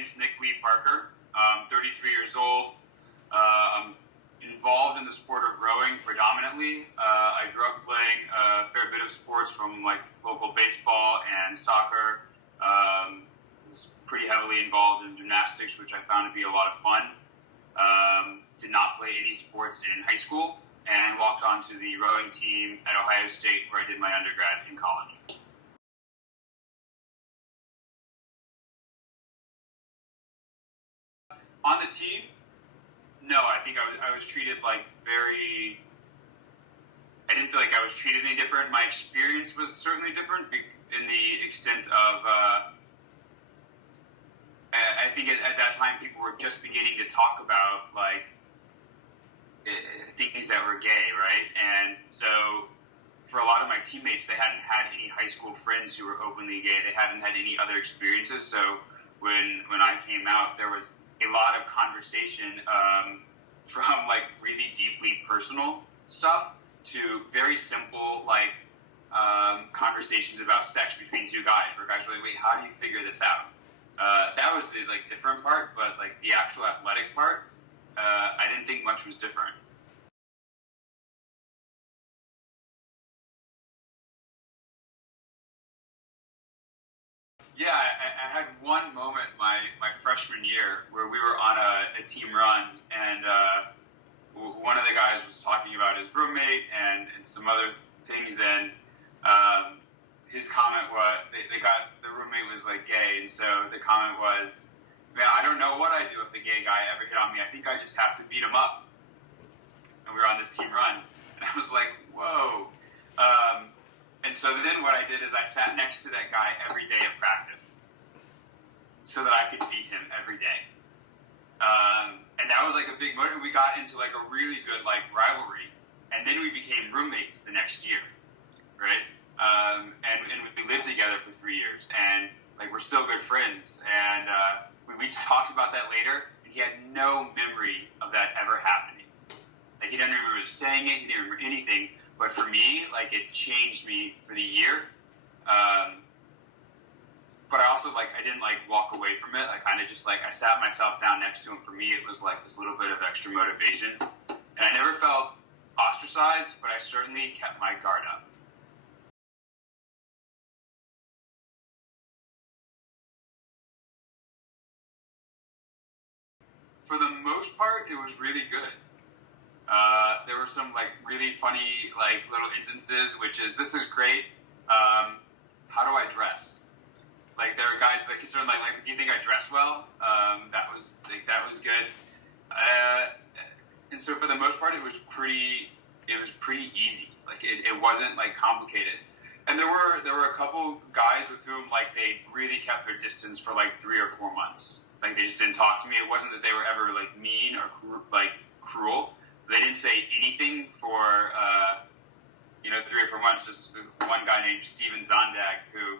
name's Nich Parker. I'm 33 years old. I'm involved in the sport of rowing predominantly. I grew up playing a fair bit of sports from like local baseball and soccer. Was pretty heavily involved in gymnastics, which I found to be a lot of fun. Did not play any sports in high school and walked onto the rowing team at Ohio State where I did my undergrad in college. On the team, no, I think I was treated like I didn't feel like I was treated any different. My experience was certainly different in the extent of, I think at that time people were just beginning to talk about like things that were gay, right? And so for a lot of my teammates, they hadn't had any high school friends who were openly gay. They hadn't had any other experiences. So when I came out, there was a lot of conversation from like really deeply personal stuff to very simple like conversations about sex between two guys, where guys were like, "Wait, how do you figure this out?" That was the like different part, but like the actual athletic part, I didn't think much was different. Yeah, I had one moment my freshman year where we were on a team run, and one of the guys was talking about his roommate and some other things, and his comment was, the roommate was like gay, and so the comment was, "Man, I don't know what I'd do if the gay guy ever hit on me. I think I just have to beat him up." And we were on this team run, and I was like, whoa. And so then what I did is I sat next to that guy every day of practice so that I could beat him every day. And that was like a big motive. We got into like a really good like rivalry, and then we became roommates the next year, right? And we lived together for 3 years, and like we're still good friends. And we talked about that later, and he had no memory of that ever happening. Like he didn't remember saying it, he didn't remember anything. But for me, like it changed me for the year. But I also like I didn't like walk away from it. I kind of just like I sat myself down next to him. For me, it was like this little bit of extra motivation, and I never felt ostracized, but I certainly kept my guard up. For the most part, it was really good. There were some like really funny like little instances, which is this is great. How do I dress? Like there are guys that concerned like do you think I dress well? That was good. And so for the most part, it was pretty easy. Like it wasn't like complicated. And there were a couple guys with whom like they really kept their distance for like 3 or 4 months. Like they just didn't talk to me. It wasn't that they were ever like mean or cruel. They didn't say anything for 3 or 4 months. Just one guy named Steven Zondag, who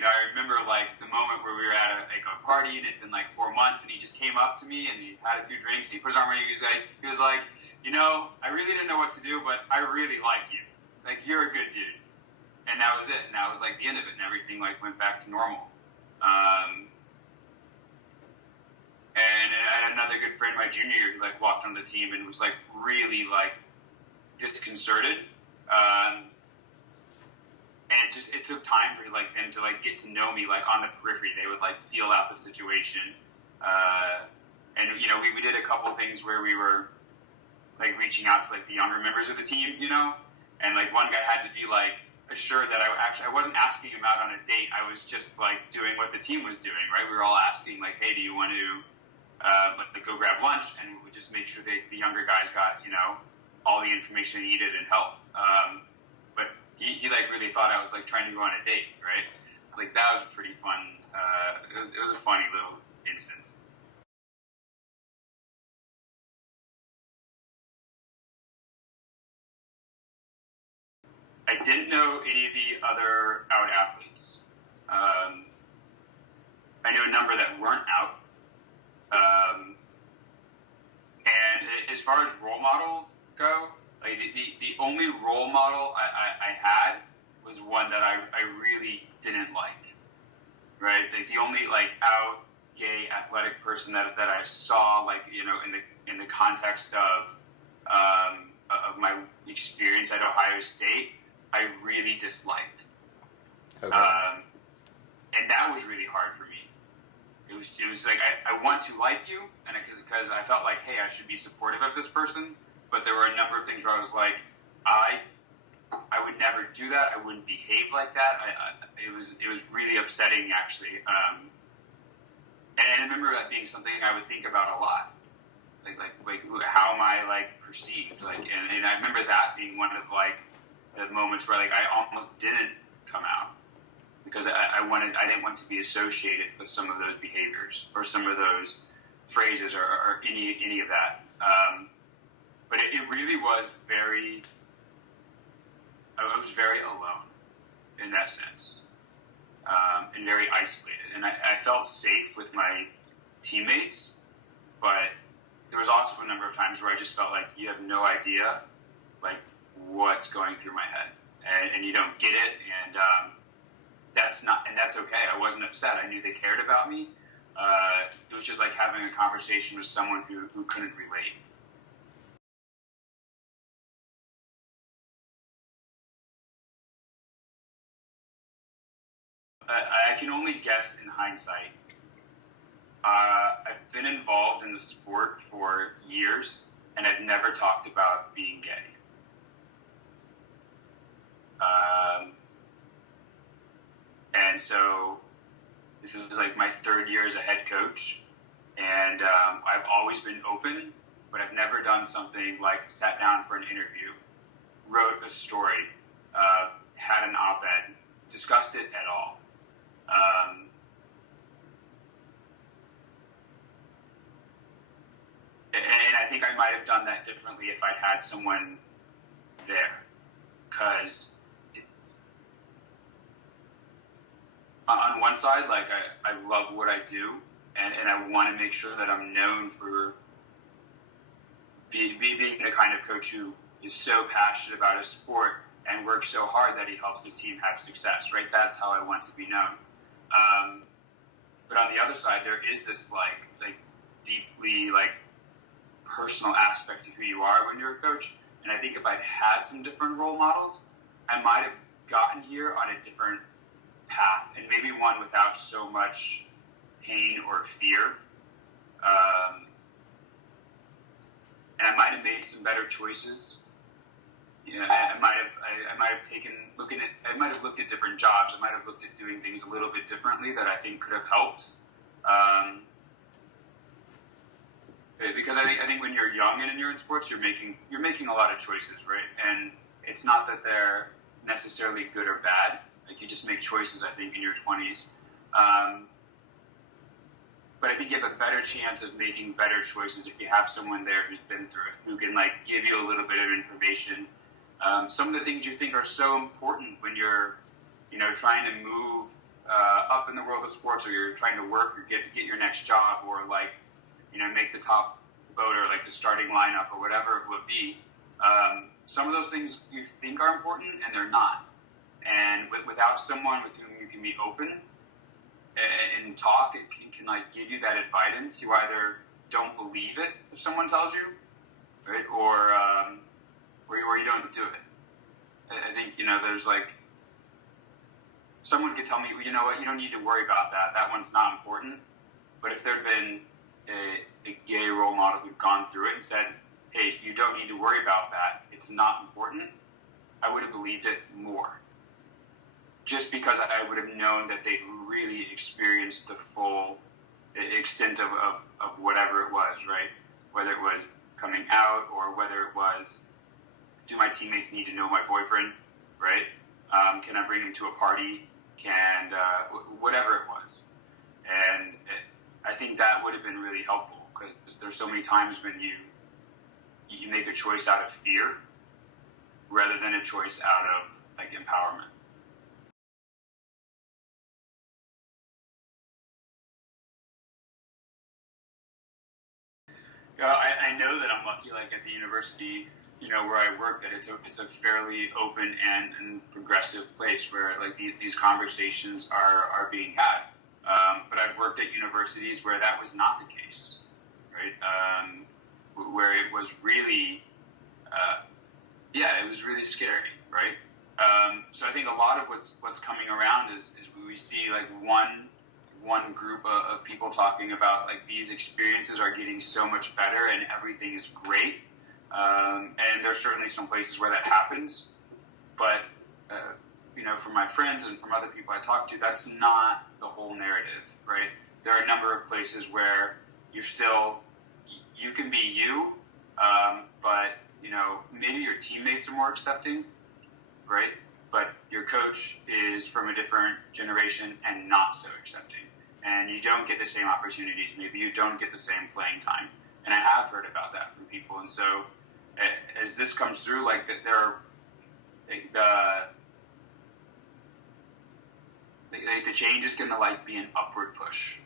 I remember like the moment where we were at a party and it'd been like 4 months, and he just came up to me and he had a few drinks and he put his arm around me. He was like, I really didn't know what to do, but I really like you. Like you're a good dude. And that was it. And that was like the end of it, and everything like went back to normal. And I had another good friend my junior year who like walked on the team and was like really like disconcerted. And it took time for like them to like get to know me like on the periphery. They would like feel out the situation. And we did a couple things where we were like reaching out to like the younger members of the team, and like one guy had to be like assured that I wasn't asking him out on a date. I was just like doing what the team was doing, right? We were all asking like, hey, do you want to like go grab lunch? And we would just make sure that the younger guys got all the information they needed and help. But he like really thought I was like trying to go on a date, right? Like that was pretty fun. It was a funny little instance. I didn't know any of the other out athletes. I knew a number that weren't out. And as far as role models go, like the only role model I had was one that I really didn't like, right? Like the only like out gay athletic person that I saw, like, in the context of my experience at Ohio State, I really disliked. Okay. And that was really hard for me. It was like, I want to like you, and because I felt like, hey, I should be supportive of this person, but there were a number of things where I was like, I would never do that. I wouldn't behave like that. It was really upsetting, actually. And I remember that being something I would think about a lot. Like how am I like perceived? Like, and I remember that being one of like the moments where like I almost didn't come out because I didn't want to be associated with some of those behaviors or some of those phrases or any of that. But it really was I was very alone in that sense, and very isolated. And I felt safe with my teammates, but there was also a number of times where I just felt like you have no idea, like, what's going through my head, and you don't get it, and that's okay. I wasn't upset. I knew they cared about me. It was just like having a conversation with someone who couldn't relate. I can only guess in hindsight. I've been involved in the sport for years, and I've never talked about being gay. And so this is like my third year as a head coach, and I've always been open, but I've never done something like sat down for an interview, wrote a story, had an op-ed, discussed it at all. And I think I might have done that differently if I'd had someone there. Because on one side, like, I love what I do, and I want to make sure that I'm known for being the kind of coach who is so passionate about his sport and works so hard that he helps his team have success, right? That's how I want to be known. But on the other side, there is this like deeply like personal aspect to who you are when you're a coach. And I think if I'd had some different role models, I might have gotten here on a different path, and maybe one without so much pain or fear. And I might have made some better choices. I might have looked at different jobs. I might have looked at doing things a little bit differently that I think could have helped. Because I think when you're young and you're in sports, you're making a lot of choices, right? And it's not that they're necessarily good or bad. Like, you just make choices, I think, in your 20s. But I think you have a better chance of making better choices if you have someone there who's been through it, who can like give you a little bit of information. Some of the things you think are so important when you're, trying to move up in the world of sports, or you're trying to work or get your next job, or like, make the top vote, or like the starting lineup, or whatever it would be. Some of those things you think are important, and they're not. And without someone with whom you can be open and talk, it can like give you that advice. You either don't believe it if someone tells you, right, or you don't do it. I think there's like someone could tell me, well, you know what, you don't need to worry about that. That one's not important. But if there'd been a gay role model who'd gone through it and said, hey, you don't need to worry about that, it's not important, I would have believed it more. Just because I would have known that they'd really experienced the full extent of whatever it was, right? Whether it was coming out, or whether it was, do my teammates need to know my boyfriend, right? Can I bring him to a party? Whatever it was. And I think that would have been really helpful, because there's so many times when you make a choice out of fear rather than a choice out of like empowerment. I know that I'm lucky, like at the university, where I work, that it's a fairly open and progressive place where like these conversations are being had. But I've worked at universities where that was not the case, right? Where it was really, it was really scary, right? So I think a lot of what's coming around is we see like one group of people talking about like these experiences are getting so much better and everything is great. And there's certainly some places where that happens, but from my friends and from other people I talk to, that's not the whole narrative, right? There are a number of places where you can be you, but maybe your teammates are more accepting, right? But your coach is from a different generation and not so accepting, and you don't get the same opportunities. Maybe you don't get the same playing time, and I have heard about that from people. And so, as this comes through, like the change is going to like be an upward push,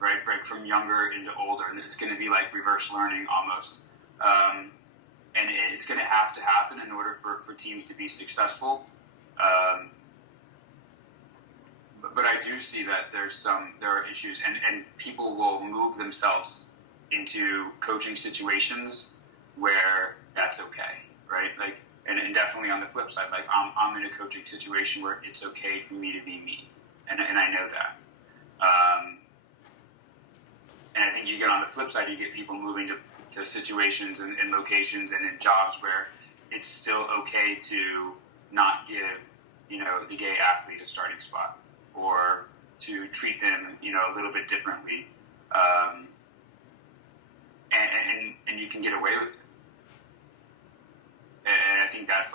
right? From younger into older, and it's going to be like reverse learning almost. And it's going to have to happen in order for teams to be successful. But I do see that there are issues, and people will move themselves into coaching situations where that's okay, right? Like, and definitely on the flip side, like I'm in a coaching situation where it's okay for me to be me, and I know that. And I think you get on the flip side, you get people moving to situations and locations and in jobs where it's still okay to not give, the gay athlete a starting spot, or to treat them, a little bit differently. And you can get away with it. And I think that's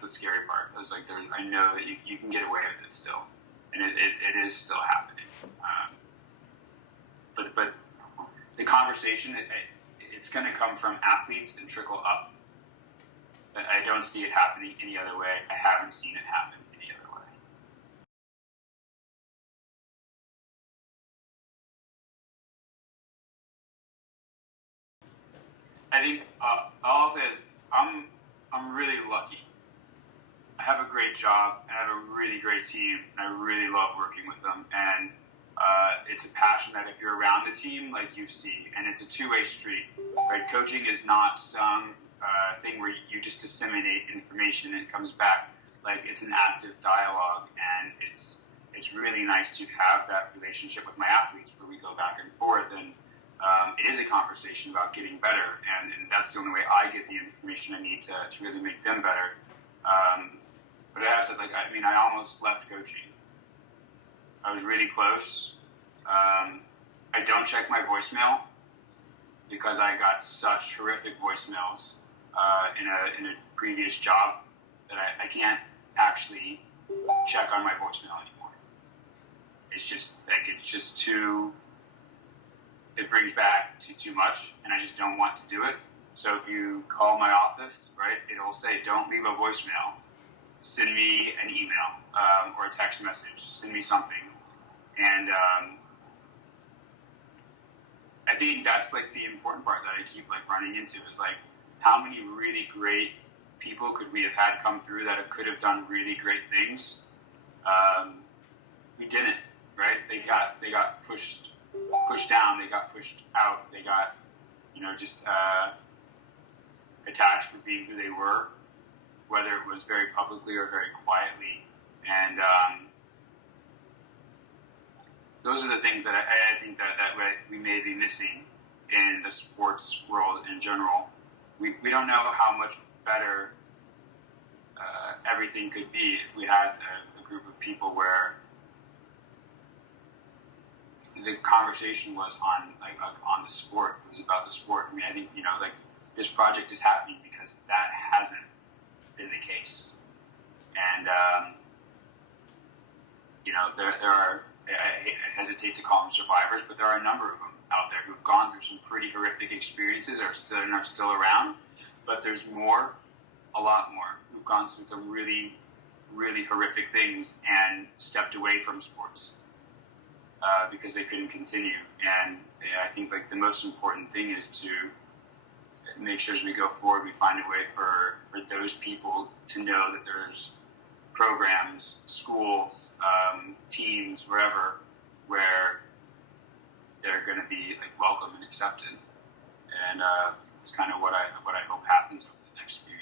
the scary part. It's like I know that you can get away with it still, and it is still happening. But the conversation, it's going to come from athletes and trickle up. I don't see it happening any other way. I haven't seen it happen any other way. I think all I'll say is I'm really lucky. I have a great job, and I have a really great team, and I really love working with them. And it's a passion that if you're around the team, like you see, and it's a two-way street, right? Coaching is not some thing where you just disseminate information and it comes back. Like, it's an active dialogue, and it's really nice to have that relationship with my athletes where we go back and forth, and it is a conversation about getting better, and that's the only way I get the information I need to really make them better. But I have said, I almost left coaching. I was really close. I don't check my voicemail because I got such horrific voicemails in a previous job that I can't actually check on my voicemail anymore. It's just too. It brings back too much, and I just don't want to do it. So if you call my office, right, it'll say, don't leave a voicemail. Send me an email or a text message. Send me something. And I think that's like the important part that I keep like running into is like, how many really great people could we have had come through that could have done really great things? We didn't, right? They got pushed down. They got pushed out. They got, just attacked for being who they were, whether it was very publicly or very quietly. And those are the things that I think that we may be missing in the sports world in general. We don't know how much better everything could be if we had a group of people where the conversation was on the sport. It was about the sport. I mean, I think this project is happening because that hasn't been the case, and there are. I hesitate to call them survivors, but there are a number of them out there who've gone through some pretty horrific experiences and are still around. But there's a lot more, who've gone through some really, really horrific things and stepped away from sports because they couldn't continue. And I think the most important thing is to make sure as we go forward, we find a way for those people to know that there's programs, schools, teams, wherever, where they're going to be like welcome and accepted, and it's kind of what I hope happens over the next few